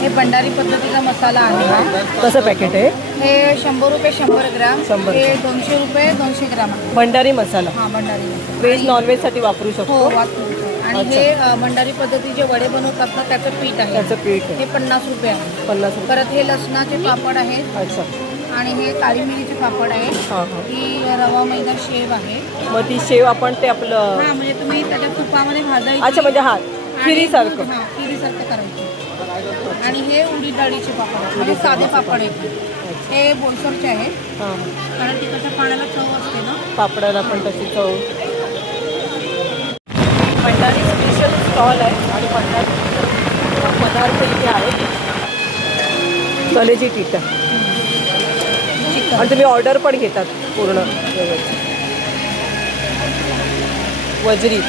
हे भंडारी पद्धतीचा मसाला आहे हा. कसं पॅकेट आहे? हे 100 रुपये 100 ग्राम. 100. हे 200 रुपये 200 ग्राम आहे. भंडारी मसाला हा भंडारी मसाला. व्हेज नॉनव्हेजसाठी वापरू हो शकतो. वापरू. आणि अच्छा. हे भंडारी पद्धतीचे वडे बनवतात ना त्याचं पीठ आहे. त्याचं पीठ आहे हे 50 रुपये आहे. 50 रुपये. परत हे लसणाचे पापड आहेत अच्छा. आणि हे काळी मिरीचे पापड आहे. हां हां. ही रवा मैदा शेव आहे. मग ती शेव आपण ते आपलं हा म्हणजे तुम्ही त्याच्या तुपामध्ये भाजायची. अच्छा म्हणजे हा आणि खिरीसारखं. हा खिरीसारखं करायचं. आणि हे उडीद डाळीचे पापड आहेत. म्हणजे साधे पापड आहेत. हे बोलसरचे आहेत. हां कारण तिकडच्या पाण्याला चव असते ना. पापडाला पण तशी चव. भंडारी स्पेशल स्टॉल आहे आणि भंडारी पदार्थ इथे आहेत. कलेजी टिटा चिकन. आणि तुम्ही ऑर्डर पण घेतात पूर्ण वजरी.